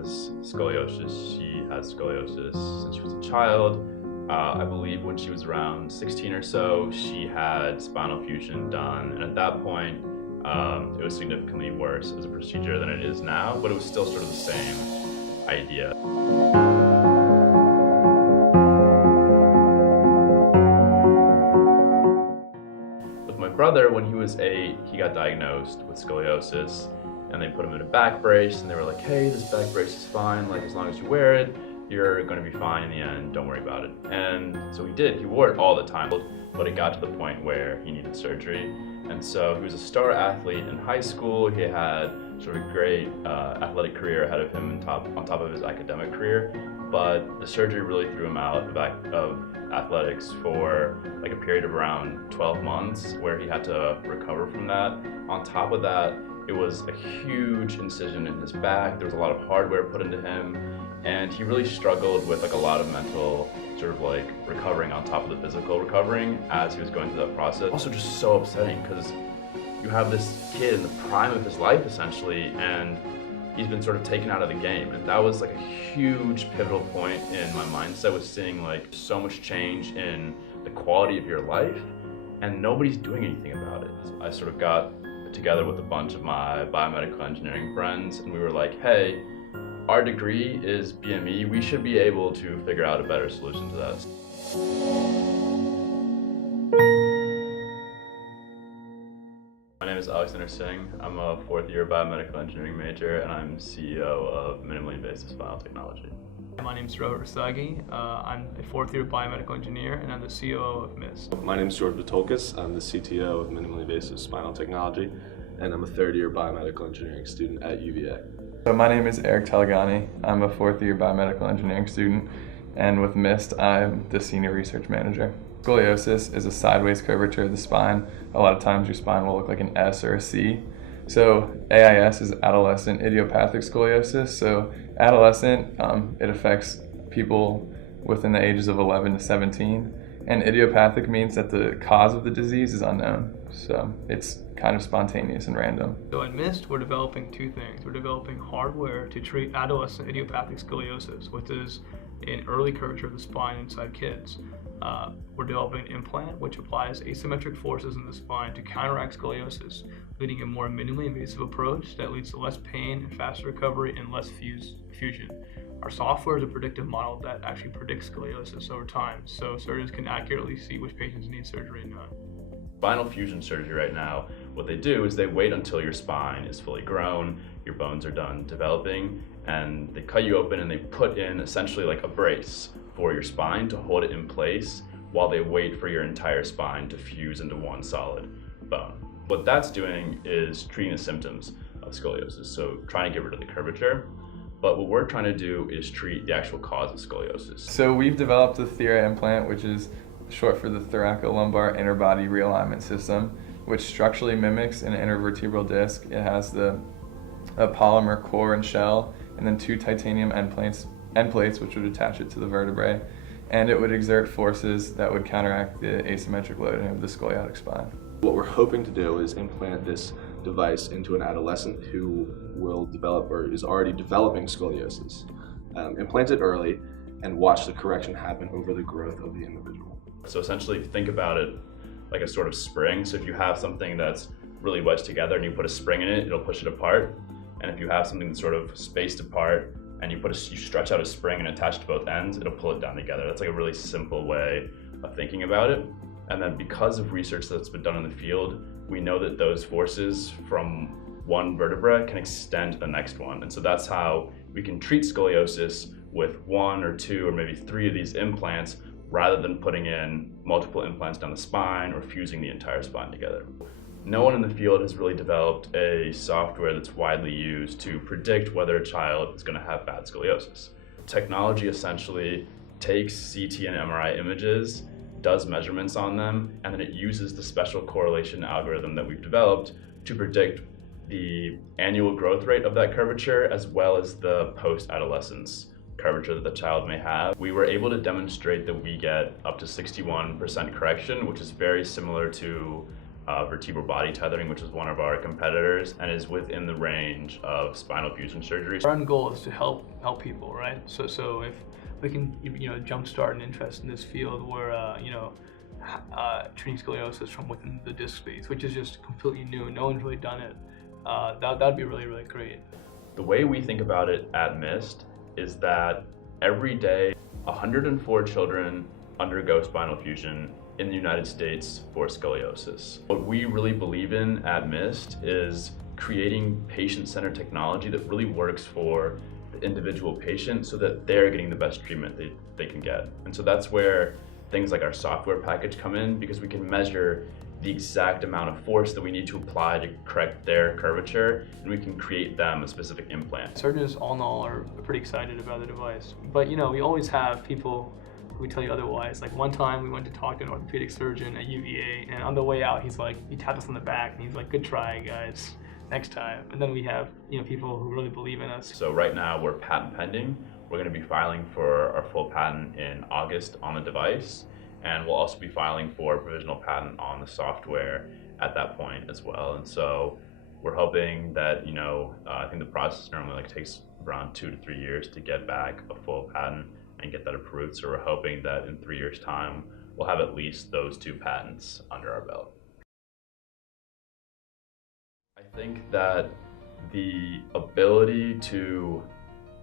has scoliosis. She has scoliosis since she was a child. I believe when she was around 16 or so, she had spinal fusion done, and at that point, it was significantly worse as a procedure than it is now, but it was still sort of the same idea. With my brother, when he was 8, he got diagnosed with scoliosis, and they put him in a back brace, and they were like, hey, this back brace is fine, like as long as you wear it, you're going to be fine in the end, don't worry about it. And so he did, he wore it all the time, but it got to the point where he needed surgery. And so he was a star athlete in high school. He had sort of a great athletic career ahead of him on top of his academic career, but the surgery really threw him out of athletics for like a period of around 12 months where he had to recover from that. On top of that, it was a huge incision in his back. There was a lot of hardware put into him, and he really struggled with like a lot of mental sort of like recovering on top of the physical recovering as he was going through that process. Also just so upsetting because you have this kid in the prime of his life essentially, and he's been sort of taken out of the game. And that was like a huge pivotal point in my mindset, was seeing like so much change in the quality of your life and nobody's doing anything about it. I sort of got together with a bunch of my biomedical engineering friends, and we were like, hey, our degree is BME, we should be able to figure out a better solution to that. My name is Alexander Singh. I'm a 4th year biomedical engineering major, and I'm CEO of Minimally Invasive Spinal Technology. My name is Rohit Rasagi. I'm a 4th year biomedical engineer, and I'm the COO of MIST. My name is George Vitolkis. I'm the CTO of Minimally Invasive Spinal Technology, and I'm a 3rd year biomedical engineering student at UVA. So my name is Eric Talagani. I'm a 4th year biomedical engineering student, and with MIST, I'm the senior research manager. Scoliosis is a sideways curvature of the spine. A lot of times your spine will look like an S or a C. So AIS is adolescent idiopathic scoliosis. So adolescent, it affects people within the ages of 11 to 17. And idiopathic means that the cause of the disease is unknown. So it's kind of spontaneous and random. So at MIST, we're developing two things. We're developing hardware to treat adolescent idiopathic scoliosis, which is an early curvature of the spine inside kids. We're developing an implant which applies asymmetric forces in the spine to counteract scoliosis, leading a more minimally invasive approach that leads to less pain and faster recovery and less fusion. Our software is a predictive model that actually predicts scoliosis over time, so surgeons can accurately see which patients need surgery and not. Spinal fusion surgery right now, what they do is they wait until your spine is fully grown, your bones are done developing, and they cut you open and they put in essentially like a brace for your spine to hold it in place while they wait for your entire spine to fuse into one solid bone. What that's doing is treating the symptoms of scoliosis, so trying to get rid of the curvature. But what we're trying to do is treat the actual cause of scoliosis. So we've developed the Thera implant, which is short for the thoracolumbar interbody realignment system, which structurally mimics an intervertebral disc. It has a polymer core and shell, and then 2 titanium end plates which would attach it to the vertebrae, and it would exert forces that would counteract the asymmetric loading of the scoliotic spine. What we're hoping to do is implant this device into an adolescent who will develop or is already developing scoliosis. Implant it early and watch the correction happen over the growth of the individual. So essentially think about it like a sort of spring. So if you have something that's really wedged together and you put a spring in it, it'll push it apart. And if you have something that's sort of spaced apart and you stretch out a spring and attach it to both ends, it'll pull it down together. That's like a really simple way of thinking about it. And then because of research that's been done in the field, we know that those forces from one vertebra can extend to the next one. And so that's how we can treat scoliosis with 1 or 2 or maybe 3 of these implants rather than putting in multiple implants down the spine or fusing the entire spine together. No one in the field has really developed a software that's widely used to predict whether a child is going to have bad scoliosis. Technology essentially takes CT and MRI images, does measurements on them, and then it uses the special correlation algorithm that we've developed to predict the annual growth rate of that curvature as well as the post-adolescence curvature that the child may have. We were able to demonstrate that we get up to 61% correction, which is very similar to vertebral body tethering, which is one of our competitors and is within the range of spinal fusion surgery. Our end goal is to help people, right? So if we can, jumpstart an interest in this field where, treating scoliosis from within the disc space, which is just completely new. No one's really done it. That'd be really, really great. The way we think about it at MIST is that every day, 104 children undergo spinal fusion in the United States for scoliosis. What we really believe in at MIST is creating patient-centered technology that really works for the individual patient so that they're getting the best treatment they can get. And so that's where things like our software package come in, because we can measure the exact amount of force that we need to apply to correct their curvature, and we can create them a specific implant. Surgeons, all in all, are pretty excited about the device. But we always have people who tell you otherwise. Like one time we went to talk to an orthopedic surgeon at UVA, and on the way out, he tapped us on the back and he's like, "Good try, guys. Next time." And then we have people who really believe in us. So right now we're patent pending. We're going to be filing for our full patent in August on the device, and we'll also be filing for a provisional patent on the software at that point as well. And so we're hoping that I think the process normally takes around 2 to 3 years to get back a full patent and get that approved. So we're hoping that in 3 years' time we'll have at least those 2 patents under our belt. I think that the ability to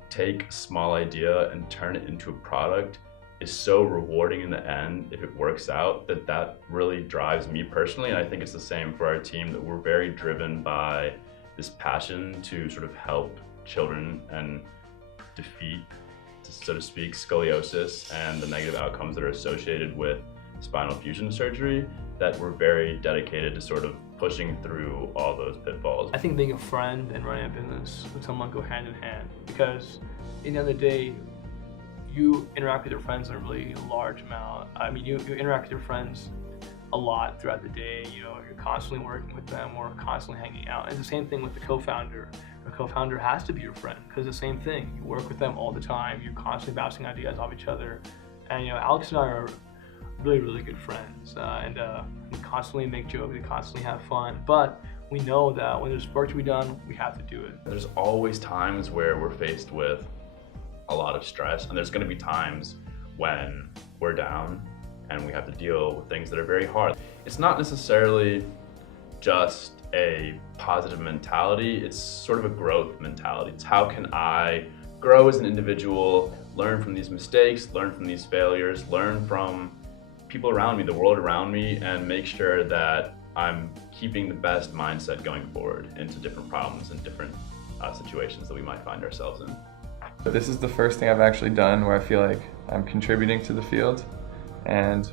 take a small idea and turn it into a product is so rewarding in the end if it works out, that really drives me personally. And I think it's the same for our team, that we're very driven by this passion to sort of help children and defeat, so to speak, scoliosis and the negative outcomes that are associated with spinal fusion surgery, that we're very dedicated to sort of pushing through all those pitfalls. I think being a friend and running a business with someone go hand in hand, because at the end of the day, you interact with your friends in a really large amount. I mean, you interact with your friends a lot throughout the day. You're constantly working with them or constantly hanging out. And the same thing with the co-founder. The co-founder has to be your friend, because the same thing. You work with them all the time. You're constantly bouncing ideas off each other. And Alex and I are really, really good friends. And we constantly make jokes. We constantly have fun. But we know that when there's work to be done, we have to do it. There's always times where we're faced with a lot of stress, and there's going to be times when we're down and we have to deal with things that are very hard. It's not necessarily just a positive mentality, it's sort of a growth mentality. It's how can I grow as an individual, learn from these mistakes, learn from these failures, learn from people around me, the world around me, and make sure that I'm keeping the best mindset going forward into different problems and different situations that we might find ourselves in. This is the first thing I've actually done where I feel like I'm contributing to the field, and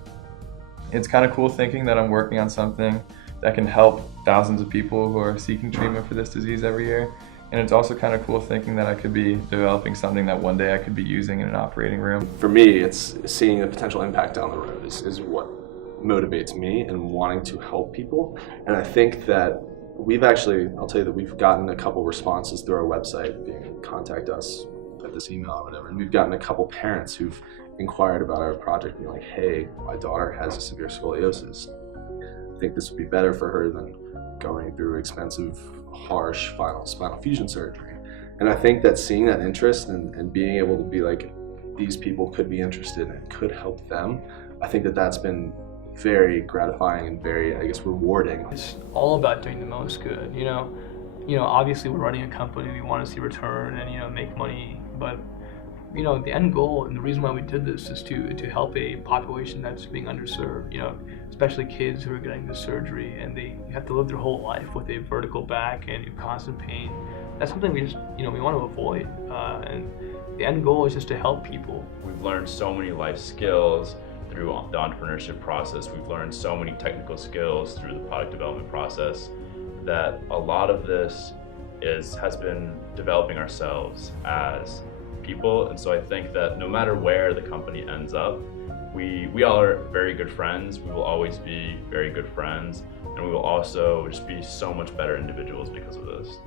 it's kind of cool thinking that I'm working on something that can help thousands of people who are seeking treatment for this disease every year. And it's also kind of cool thinking that I could be developing something that one day I could be using in an operating room. For me, it's seeing the potential impact down the road is what motivates me and wanting to help people. And I think that I'll tell you that we've gotten a couple responses through our website, being contact us at this email or whatever, and we've gotten a couple parents who've inquired about our project, being like, "Hey, my daughter has a severe scoliosis. I think this would be better for her than going through expensive, harsh spinal fusion surgery." And I think that seeing that interest and being able to be like, these people could be interested and it could help them, I think that that's been very gratifying and very, I guess, rewarding. It's all about doing the most good. Obviously we're running a company, we want to see return and make money, but the end goal and the reason why we did this is to help a population that's being underserved, especially kids who are getting this surgery and they have to live their whole life with a vertical back and constant pain. That's something we just we want to avoid, and the end goal is just to help people. We've learned so many life skills through the entrepreneurship process. We've learned so many technical skills through the product development process, that a lot of this has been developing ourselves as people. And so I think that no matter where the company ends up, we all are very good friends. We will always be very good friends, and we will also just be so much better individuals because of this.